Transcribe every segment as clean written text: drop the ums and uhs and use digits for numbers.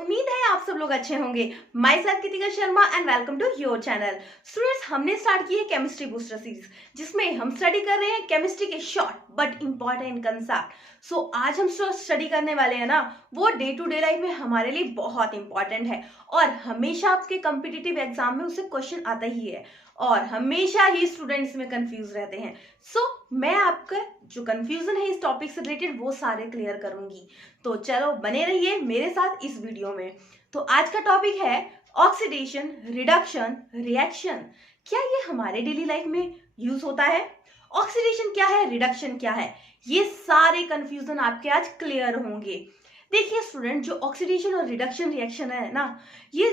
उम्मीद है आप सब लोग अच्छे होंगे। Myself Kritika Sharma and welcome to your channel. Students, हमने स्टार्ट की है केमिस्ट्री बूस्टर सीरीज, जिसमें हम स्टडी कर रहे हैं केमिस्ट्री के शॉर्ट बट इंपॉर्टेंट कंसेप्ट। सो आज हम स्टडी करने वाले हैं ना, वो डे टू डे लाइफ में हमारे लिए बहुत इंपॉर्टेंट है और हमेशा आपके कॉम्पिटिटिव एग्जाम में उससे क्वेश्चन आता ही है और हमेशा ही स्टूडेंट्स में कंफ्यूज रहते हैं। सो मैं आपका जो कंफ्यूजन है इस टॉपिक से रिलेटेड वो सारे क्लियर करूंगी। तो चलो बने रहिए मेरे साथ इस वीडियो में। तो आज का टॉपिक है ऑक्सीडेशन, रिडक्शन, रिएक्शन। क्या ये हमारे डेली लाइफ में यूज होता है? ऑक्सीडेशन क्या है, रिडक्शन क्या है, ये सारे कंफ्यूजन आपके आज क्लियर होंगे। देखिए स्टूडेंट, जो ऑक्सीडेशन और रिडक्शन रिएक्शन है ना, ये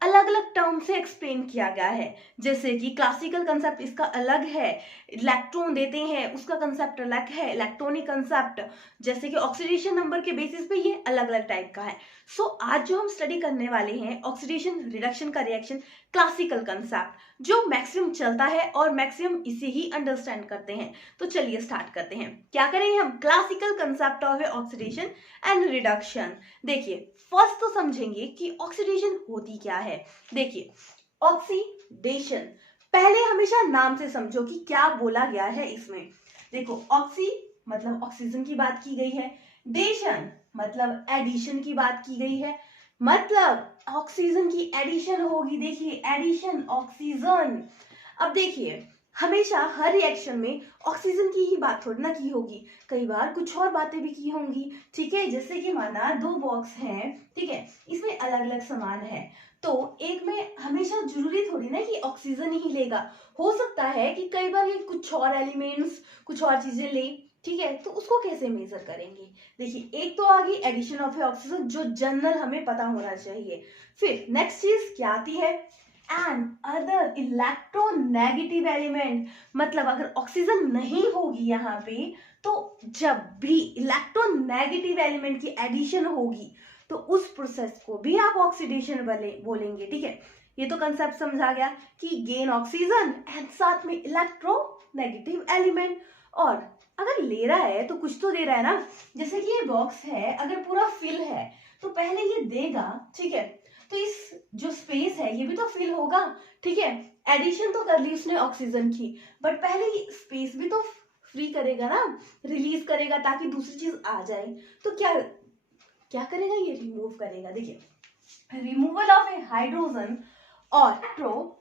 अलग अलग टर्म से एक्सप्लेन किया गया है। जैसे कि क्लासिकल कंसेप्ट इसका अलग है, इलेक्ट्रॉन देते हैं उसका कंसेप्ट अलग है, इलेक्ट्रॉनिक कंसेप्ट। जैसे कि ऑक्सीडेशन नंबर के बेसिस पे ये अलग अलग टाइप का है। सो आज जो हम स्टडी करने वाले हैं ऑक्सीडेशन रिडक्शन का रिएक्शन, क्लासिकल कंसेप्ट जो मैक्सिमम चलता है और मैक्सिमम इसे ही अंडरस्टैंड करते हैं। तो चलिए स्टार्ट करते हैं। क्या करेंगे हम? Classical concept of oxidation and reduction. देखिए फर्स्ट तो समझेंगे कि ऑक्सीडेशन होती क्या है। देखिए ऑक्सीडेशन पहले हमेशा नाम से समझो कि क्या बोला गया है इसमें। देखो ऑक्सी मतलब ऑक्सीजन की बात की गई है, डेशन मतलब एडिशन की बात की गई है, मतलब ऑक्सीजन की एडिशन होगी। देखिए एडिशन ऑक्सीजन। अब देखिए हमेशा हर रिएक्शन में ऑक्सीजन की ही बात थोड़ी ना की होगी, कई बार कुछ और बातें भी की होंगी। ठीक है, जैसे कि माना दो बॉक्स हैं, ठीक है, इसमें अलग अलग सामान है, तो एक में हमेशा जरूरी थोड़ी ना कि ऑक्सीजन ही लेगा। हो सकता है कि कई बार ये कुछ और एलिमेंट्स कुछ और चीजें ले। ठीक है, तो उसको कैसे मेजर करेंगे? देखिए एक तो आ गई एडिशन ऑफ ऑक्सीजन, जो जनरल हमें पता होना चाहिए। फिर नेक्स्ट चीज क्या आती है? एंड अदर इलेक्ट्रोनेगेटिव एलिमेंट, मतलब अगर ऑक्सीजन नहीं होगी यहाँ पे, तो जब भी इलेक्ट्रोनेगेटिव एलिमेंट की एडिशन होगी तो उस प्रोसेस को भी आप ऑक्सीडेशन बोलेंगे। ठीक है, ये तो कंसेप्ट समझा गया कि गेन ऑक्सीजन एंड साथ में इलेक्ट्रोनेगेटिव एलिमेंट। और अगर ले रहा है तो कुछ तो दे रहा है ना। जैसे कि ये बॉक्स है, अगर पूरा फिल है तो पहले ये देगा, ठीक है, तो इस जो स्पेस है ये भी तो फिल होगा। ठीक है, एडिशन तो कर ली उसने ऑक्सीजन की, बट पहले ये स्पेस भी तो फ्री करेगा ना, रिलीज करेगा ताकि दूसरी चीज आ जाए। तो क्या क्या करेगा? ये रिमूव करेगा। देखिए रिमूवल ऑफ ए हाइड्रोजन और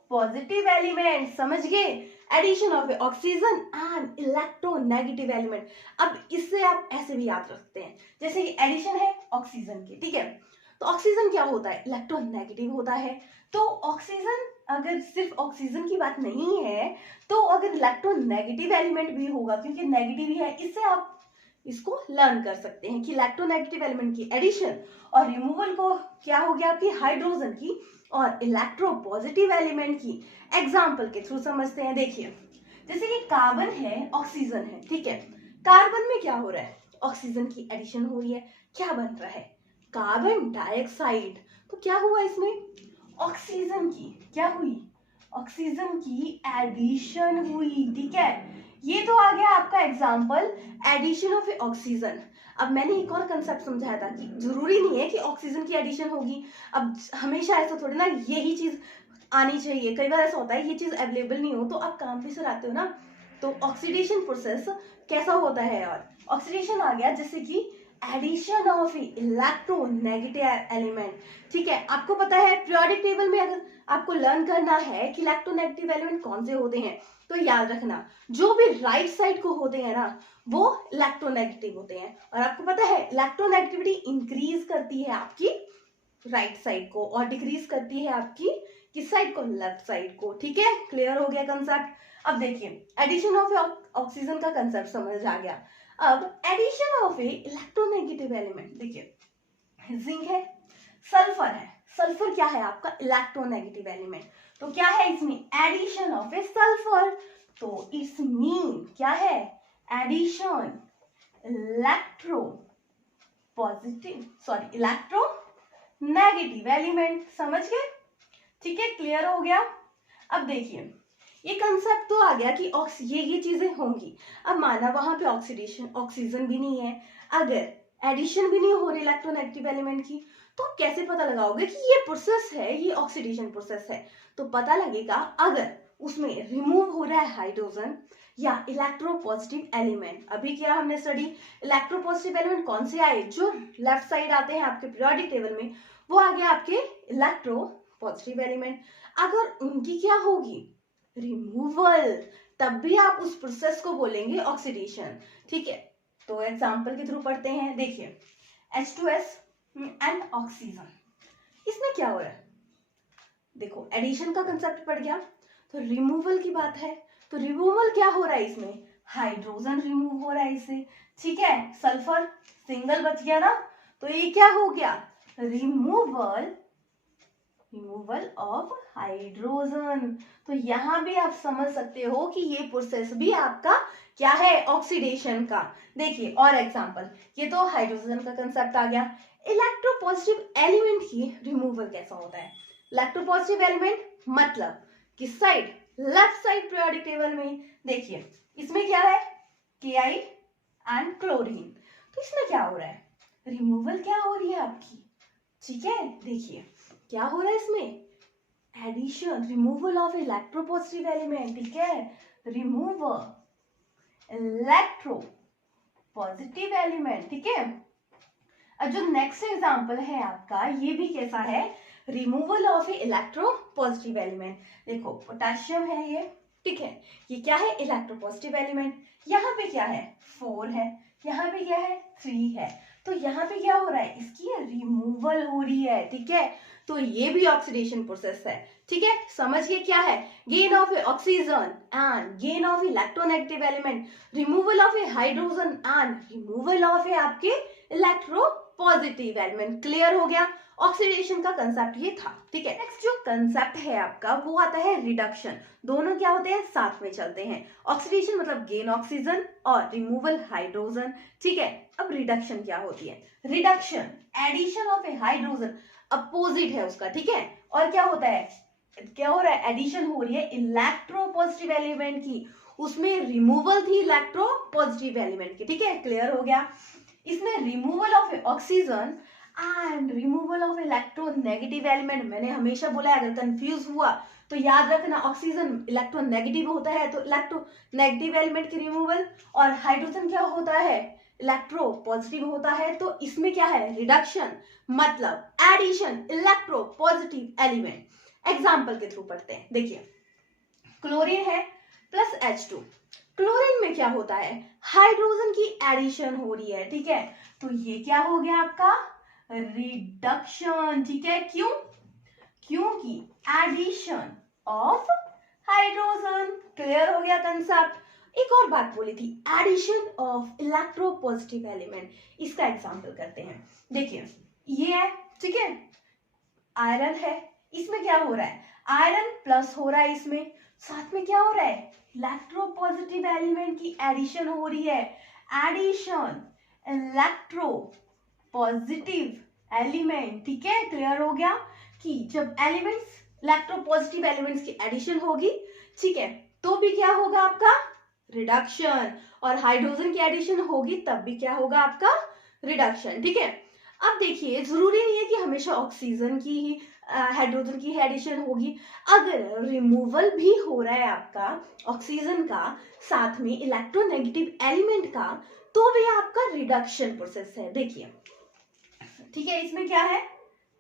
पॉजिटिव एलिमेंट, समझ गए? Addition of oxygen and electronegative element. अब इससे आप ऐसे भी याद रखते हैं, जैसे कि एडिशन है ऑक्सीजन की, ठीक है, तो ऑक्सीजन क्या होता है? इलेक्ट्रोनेगेटिव होता है। तो ऑक्सीजन, अगर सिर्फ ऑक्सीजन की बात नहीं है तो अगर इलेक्ट्रोनेगेटिव एलिमेंट भी होगा, क्योंकि नेगेटिव ही है, इससे आप इसको लर्न कर सकते हैं कि इलेक्ट्रोनेगेटिव एलिमेंट की एडिशन और रिमूवल को क्या हो गया आपकी हाइड्रोजन की और इलेक्ट्रो पॉजिटिव एलिमेंट की। एग्जाम्पल के थ्रू समझते हैं। देखिए जैसे कि कार्बन है, ऑक्सीजन है, ठीक है, कार्बन में क्या हो रहा है? ऑक्सीजन की एडिशन हो रही है, क्या बन रहा है? Carbon dioxide. तो क्या हुआ इसमें? ऑक्सीजन की क्या हुई? ऑक्सीजन की एडिशन हुई। ठीक है, ये तो आ गया आपका एग्जाम्पल एडिशन ऑफ ऑक्सीजन। अब मैंने एक और कंसेप्ट समझाया था कि जरूरी नहीं है कि ऑक्सीजन की एडिशन होगी। अब हमेशा ऐसा थोड़ी ना यही चीज आनी चाहिए, कई बार ऐसा होता है ये चीज अवेलेबल नहीं हो तो आप काम पे से आते हो ना। तो ऑक्सीडेशन प्रोसेस कैसा होता है? और ऑक्सीडेशन आ गया जैसे कि एडिशन ऑफ इलेक्ट्रोनेगेटिव एलिमेंट। ठीक है, आपको पता है पीरियोडिक टेबल में अगर आपको लर्न करना है कि इलेक्ट्रोनेगेटिव एलिमेंट कौन से होते हैं, तो याद रखना जो भी राइट साइड को होते हैं ना वो इलेक्ट्रोनेगेटिव होते हैं। और आपको पता है इलेक्ट्रोनेगेटिविटी इंक्रीज करती है आपकी राइट साइड को और डिक्रीज करती है आपकी किस साइड को? लेफ्ट साइड को। ठीक है, क्लियर हो गया कंसेप्ट। अब देखिए एडिशन ऑफ ऑक्सीजन का कंसेप्ट समझ आ गया। अब एडिशन ऑफ इलेक्ट्रोनेगेटिव एलिमेंट, देखिए जिंक है, सल्फर है। सल्फर क्या है आपका? Electronegative element. तो क्या है इसमें? Addition of a sulphur. तो इट्स मीन क्या है? Addition electropositive electronegative element. समझ गए? ठीक है, क्लियर हो गया। अब देखिए ये कंसेप्ट तो आ गया कि ये चीजें होंगी। अब माना वहां पे ऑक्सीडेशन ऑक्सीजन भी नहीं है, अगर एडिशन भी नहीं हो रही इलेक्ट्रोनेगेटिव एलिमेंट की, तो कैसे पता लगाओगे कि ये प्रोसेस है, ये ऑक्सीडेशन प्रोसेस है? तो पता लगेगा अगर उसमें रिमूव हो रहा है हाइड्रोजन या इलेक्ट्रोपॉजिटिव एलिमेंट। अभी क्या हमने स्टडी, इलेक्ट्रोपॉजिटिव एलिमेंट कौन से आए, जो लेफ्ट साइड आते हैं आपके पीरियोडिक टेबल में, वो आ गया आपके इलेक्ट्रोपॉजिटिव एलिमेंट। अगर उनकी क्या होगी, रिमूवल, तब भी आप उस प्रोसेस को बोलेंगे ऑक्सीडेशन। ठीक है, तो एग्जांपल के थ्रू पढ़ते हैं। देखिए H2S एंड ऑक्सीजन, इसमें क्या हो रहा है, देखो एडिशन का कंसेप्ट पड़ गया, तो रिमूवल की बात है, तो रिमूवल क्या हो रहा है इसमें, हाइड्रोजन रिमूव हो रहा है इससे। ठीक है, सल्फर सिंगल बच गया ना, तो ये क्या हो गया, रिमूवल ऑफ हाइड्रोजन। तो यहां भी आप समझ सकते हो कि ये प्रोसेस भी आपका क्या है, ऑक्सीडेशन का। देखिए और एग्जांपल, ये तो हाइड्रोजन का कंसेप्ट आ गया। इलेक्ट्रोपॉजिटिव एलिमेंट की रिमूवल कैसा होता है, इलेक्ट्रोपॉजिटिव एलिमेंट मतलब किस side, left side periodic table में। देखिए इसमें क्या है, Ki एंड क्लोरीन, तो इसमें क्या हो रहा है, रिमूवल क्या हो रही है आपकी। ठीक है, देखिए क्या हो रहा है इसमें, addition, removal of electropositive element. ठीक है, रिमूवल इलेक्ट्रो पॉजिटिव एलिमेंट। ठीक है, अब जो नेक्स्ट एग्जांपल है आपका, ये भी कैसा है, removal of electro positive element. देखो पोटेशियम है ये, ठीक है, ये क्या है, इलेक्ट्रोपॉजिटिव एलिमेंट। यहाँ पे क्या है, 4 है, यहाँ पे क्या है, 3 है, तो यहाँ पे क्या हो रहा है, इसकी रिमूवल हो रही है। ठीक है, तो ये भी ऑक्सीडेशन प्रोसेस है। ठीक है, समझिए क्या है, gain of oxygen and gain of electronegative element, removal of a hydrogen and removal of a आपके इलेक्ट्रो पॉजिटिव एलिमेंट। क्लियर हो गया, ऑक्सीडेशन का कंसेप्ट ये था। ठीक है, नेक्स्ट जो कंसेप्ट है आपका वो आता है रिडक्शन। दोनों क्या होते हैं, साथ में चलते हैं। ऑक्सीडेशन मतलब गेन ऑक्सीजन और रिमूवल हाइड्रोजन। ठीक है, अब रिडक्शन क्या होती है, reduction addition of a hydrogen, opposite है उसका। ठीक है, और क्या होता है, क्या हो रहा है, एडिशन हो रही है इलेक्ट्रोपॉजिटिव एलिमेंट की, उसमें रिमूवल थी इलेक्ट्रोपॉजिटिव एलिमेंट की। ठीक है, क्लियर हो गया। इसमें removal of oxygen and removal of electronegative element, मैंने हमेशा बोला है अगर कंफ्यूज हुआ तो याद रखना, ऑक्सीजन इलेक्ट्रोनेगेटिव होता है तो इलेक्ट्रोनेगेटिव एलिमेंट की रिमूवल, और हाइड्रोजन क्या होता है, इलेक्ट्रो पॉजिटिव होता है, तो इसमें क्या है, रिडक्शन मतलब addition electropositive element. Example के थ्रू पढ़ते हैं। देखिए क्लोरीन है प्लस H2, क्लोरीन में क्या होता है, हाइड्रोजन की एडिशन हो रही है। ठीक है, तो ये क्या हो गया आपका, रिडक्शन। ठीक है, क्यों, क्योंकि एडिशन ऑफ हाइड्रोजन। क्लियर हो गया कंसेप्ट। एक और बात बोली थी, एडिशन ऑफ इलेक्ट्रोपॉजिटिव एलिमेंट, इसका एग्जांपल करते हैं। देखिए ये है, ठीक है, आयरन है, इसमें क्या हो रहा है, आयरन प्लस हो रहा है, इसमें साथ में क्या हो रहा है, इलेक्ट्रोपॉजिटिव एलिमेंट की एडिशन हो रही है। Addition electropositive element. ठीक है, क्लियर हो गया कि जब एलिमेंट्स इलेक्ट्रोपॉजिटिव एलिमेंट्स की एडिशन होगी, ठीक है, तो भी क्या होगा आपका रिडक्शन, और हाइड्रोजन की एडिशन होगी तब भी क्या होगा आपका रिडक्शन। ठीक है, अब देखिए जरूरी नहीं है कि हमेशा ऑक्सीजन की ही हाइड्रोजन की एडिशन होगी, अगर रिमूवल भी हो रहा है आपका ऑक्सीजन का साथ में इलेक्ट्रोनेगेटिव एलिमेंट का, तो भी आपका रिडक्शन प्रोसेस है। देखिए ठीक है, इसमें क्या है,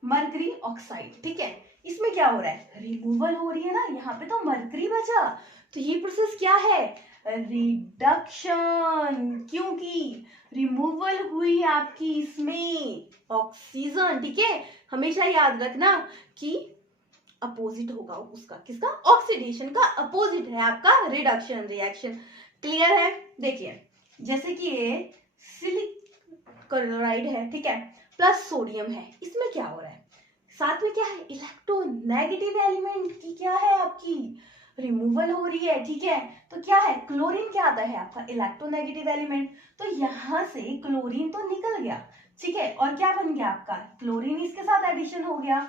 मरकरी ऑक्साइड। ठीक है, इसमें क्या हो रहा है, रिमूवल हो रही है ना, यहाँ पे तो मरकरी बचा, तो ये प्रोसेस क्या है, रिडक्शन, क्योंकि रिमूवल हुई आपकी इसमें ऑक्सीजन। ठीक है, हमेशा याद रखना कि अपोजिट होगा उसका, किसका, ऑक्सीडेशन का अपोजिट है आपका रिडक्शन रिएक्शन। क्लियर है। देखिए जैसे कि ये सिलिक क्लोराइड है, ठीक है, प्लस सोडियम है, इसमें क्या हो रहा है, साथ में क्या है, इलेक्ट्रोनेगेटिव एलिमेंट की क्या है आपकी रिमूवल हो रही है। ठीक है, तो क्या है, क्लोरीन क्या आता है आपका इलेक्ट्रोनेगेटिव एलिमेंट, तो यहां से क्लोरीन तो निकल गया। ठीक है, और क्या बन गया आपका, क्लोरीन इसके साथ एडिशन हो गया,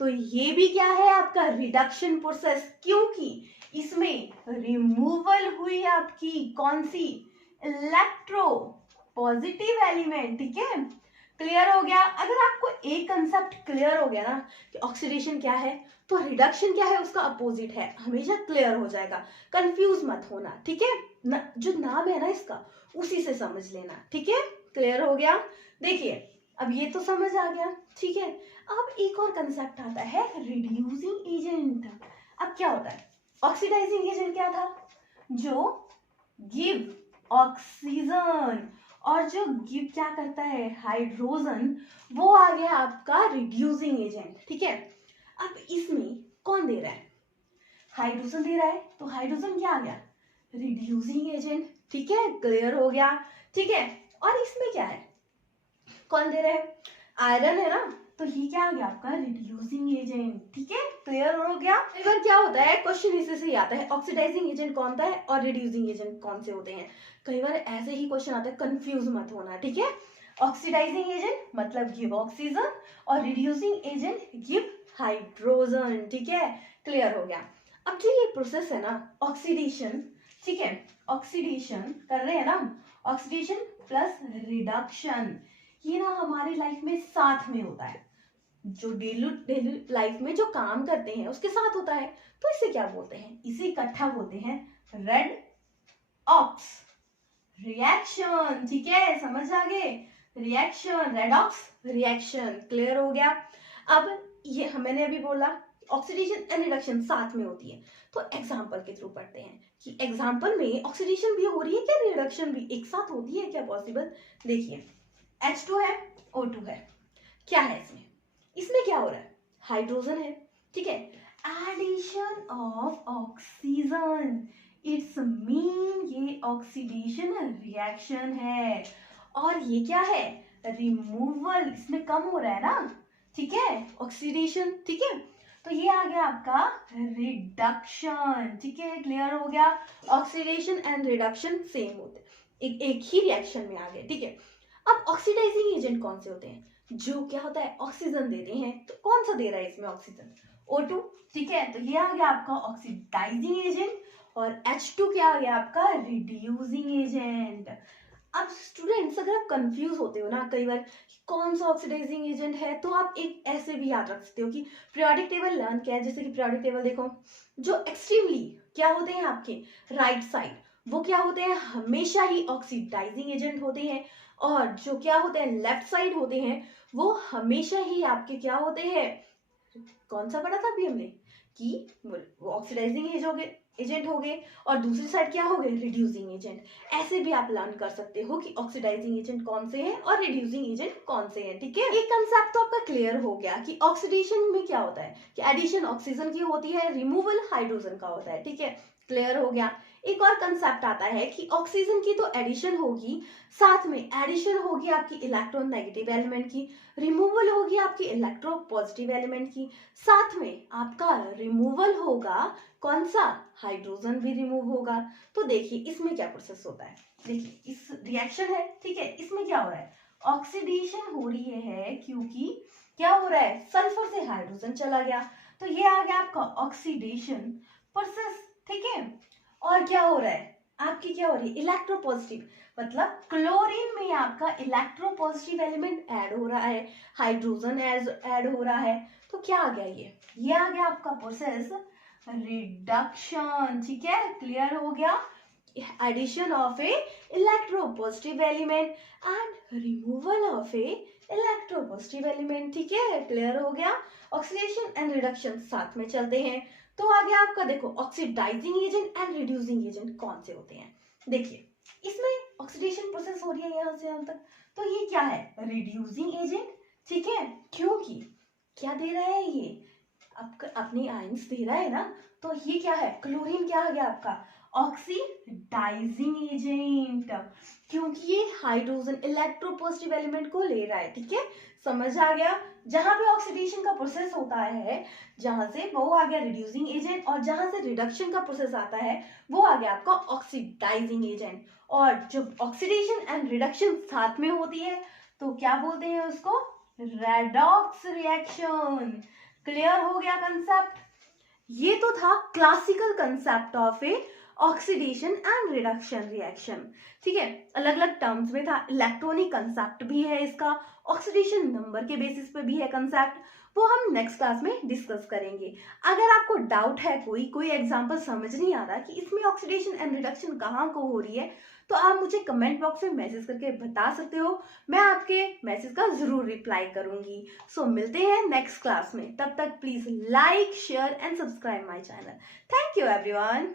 तो ये भी क्या है आपका रिडक्शन प्रोसेस, क्योंकि इसमें रिमूवल हुई आपकी कौन सी, इलेक्ट्रो पॉजिटिव एलिमेंट, ठीक है। क्लियर हो गया। अगर आपको एक कंसेप्ट क्लियर हो गया ना कि ऑक्सीडेशन क्या है तो रिडक्शन क्या है उसका अपोजिट है, हमेशा क्लियर हो जाएगा, कंफ्यूज मत होना, ठीक है। जो नाम है ना इसका उसी से समझ लेना, ठीक है। क्लियर हो गया। देखिए अब ये तो समझ आ गया, ठीक है। अब एक और कंसेप्ट आता है रिड्यूसिंग एजेंट। अब क्या होता है, ऑक्सीडाइजिंग एजेंट क्या था, जो गिव ऑक्सीजन और जो गिव क्या करता है हाइड्रोजन, वो आ गया आपका रिड्यूसिंग एजेंट, ठीक है। अब इसमें कौन दे रहा है, हाइड्रोजन दे रहा है, तो हाइड्रोजन क्या आ गया, रिड्यूसिंग एजेंट, ठीक है। क्लियर हो गया, ठीक है। और इसमें क्या है, कौन दे रहा है, आयरन है ना, तो ये क्या आ गया आपका रिड्यूसिंग एजेंट, ठीक है। क्लियर हो गया। कई बार क्या होता है क्वेश्चन इसी से ही आता है, ऑक्सीडाइजिंग एजेंट कौन सा है और रिड्यूसिंग एजेंट कौन से होते हैं। कई बार ऐसे ही क्वेश्चन आता है, कंफ्यूज मत होना, ठीक है। ऑक्सीडाइजिंग एजेंट मतलब गिव ऑक्सीजन और रिड्यूसिंग एजेंट गिव हाइड्रोजन, ठीक है। क्लियर हो गया। अब जो ये प्रोसेस है ना ऑक्सीडेशन, ठीक है, ऑक्सीडेशन कर रहे हैं ना, ऑक्सीडेशन प्लस रिडक्शन, ये ना हमारी लाइफ में साथ में होता है, जो डेली लाइफ में जो काम करते हैं उसके साथ होता है, तो इसे क्या बोलते हैं, इसे इकट्ठा बोलते हैं रेड ऑक्स रिएक्शन, ठीक है। समझ आ गए, reaction, redox reaction. Clear हो गया। अब ये मैंने अभी बोला ऑक्सीडेशन एंड रिडक्शन साथ में होती है, तो एग्जांपल के थ्रू पढ़ते हैं कि एग्जांपल में ऑक्सीडेशन भी हो रही है क्या, रिडक्शन भी एक साथ होती है क्या, पॉसिबल। देखिए H2 है, O2 है, क्या है इसमें, इसमें क्या हो रहा है, हाइड्रोजन है, ठीक है, addition of oxygen, it's mean ये ऑक्सीडेशन रिएक्शन है। और ये क्या है, रिमूवल, इसमें कम हो रहा है ना, ठीक है, ऑक्सीडेशन, ठीक है। तो ये आ गया आपका रिडक्शन, ठीक है। क्लियर हो गया। ऑक्सीडेशन एंड रिडक्शन सेम होते हैं, एक ही रिएक्शन में आ गए, ठीक है। अब ऑक्सीडाइजिंग एजेंट कौन से होते हैं, जो क्या होता है ऑक्सीजन देते हैं, तो कौन सा दे रहा है इसमें ऑक्सीजन, O2, ठीक है। तो ये आ गया आपका ऑक्सीडाइजिंग एजेंट और H2 क्या आ गया आपका रिड्यूसिंग एजेंट। अब स्टूडेंट्स अगर आप कंफ्यूज होते हो ना कई बार कौन सा ऑक्सीडाइजिंग एजेंट है, तो आप एक ऐसे भी याद रख सकते हो कि पीरियोडिक टेबल लर्न किया है, जैसे कि पीरियोडिक टेबल देखो, जो एक्सट्रीमली क्या होते हैं आपके राइट साइड, वो क्या होते हैं हमेशा ही ऑक्सीडाइजिंग एजेंट होते हैं, और जो क्या होते हैं लेफ्ट साइड होते हैं वो हमेशा ही आपके क्या होते हैं, कौन सा पढ़ा था अभी हमने कि वो ऑक्सीडाइजिंग एजेंट हो गए और दूसरी साइड क्या हो गए रिड्यूसिंग एजेंट। ऐसे भी आप लर्न कर सकते हो कि ऑक्सीडाइजिंग एजेंट कौन से हैं और रिड्यूसिंग एजेंट कौन से हैं, ठीक है। एक कंसेप्ट तो आपका क्लियर हो गया कि ऑक्सीडेशन में क्या होता है कि एडिशन ऑक्सीजन की होती है, रिमूवल हाइड्रोजन का होता है, ठीक है। क्लियर हो गया। एक और कंसेप्ट आता है कि ऑक्सीजन की तो एडिशन होगी, साथ में एडिशन होगी आपकी इलेक्ट्रॉन नेगेटिव एलिमेंट की, रिमूवल होगी आपकी इलेक्ट्रो पॉजिटिव एलिमेंट की, साथ में आपका रिमूवल होगा कौन सा, हाइड्रोजन भी रिमूव होगा। तो देखिए इसमें क्या प्रोसेस होता है, देखिए इस रिएक्शन है, ठीक है, इसमें क्या हो रहा है ऑक्सीडेशन हो रही है, क्योंकि क्या हो रहा है सल्फर से हाइड्रोजन चला गया, तो ये आ गया आपका ऑक्सीडेशन प्रोसेस, ठीक है। और क्या हो रहा है आपकी, क्या हो रही है इलेक्ट्रोपॉजिटिव, मतलब क्लोरीन में आपका इलेक्ट्रोपॉजिटिव एलिमेंट ऐड हो रहा है, हाइड्रोजन ऐड हो रहा है, तो क्या आ गया ये आ गया आपका प्रोसेस रिडक्शन, ठीक है। क्लियर हो गया। Addition of a electropositive element and removal of a electropositive element, ठीक है। क्लियर हो गया। ऑक्सीडेशन एंड रिडक्शन साथ में चलते हैं, तो आगे आपका देखो oxidising agent and reducing agent कौन से होते हैं। देखिए इसमें ऑक्सीडेशन प्रोसेस हो रही है यहाँ से यहाँ तक, तो ये क्या है रिड्यूसिंग एजेंट, ठीक है, क्योंकि क्या दे रहा है ये आपका अपने आयंस दे रहा है ना, तो ये क्या है क्लोरीन क्या आ गया आपका ऑक्सीडाइजिंग एजेंट, क्योंकि ये हाइड्रोजन इलेक्ट्रोपॉजिटिव एलिमेंट को ले रहा है, ठीक है। समझ आ गया। जहां पे ऑक्सीडेशन का प्रोसेस होता है, जहां से वो आ गया रिड्यूसिंग एजेंट, और जहां से रिडक्शन का प्रोसेस आता है वो आ गया आपका ऑक्सीडाइजिंग एजेंट। और जब ऑक्सीडेशन एंड रिडक्शन साथ में होती है तो क्या बोलते हैं उसको रेडॉक्स रिएक्शन। क्लियर हो गया कंसेप्ट। ये तो था classical concept of A oxidation and reduction reaction. ठीक है, अलग अलग टर्म्स में था। इलेक्ट्रॉनिक कंसेप्ट भी है इसका, ऑक्सीडेशन नंबर के बेसिस पे भी है कंसेप्ट, वो हम नेक्स्ट क्लास में डिस्कस करेंगे। अगर आपको डाउट है, कोई एग्जांपल समझ नहीं आ रहा कि इसमें ऑक्सीडेशन एंड रिडक्शन कहाँ को हो रही है, तो आप मुझे कमेंट बॉक्स में मैसेज करके बता सकते हो। मैं आपके मैसेज का जरूर रिप्लाई करूंगी। सो मिलते हैं नेक्स्ट क्लास में, तब तक please like share and subscribe my channel. Thank you everyone.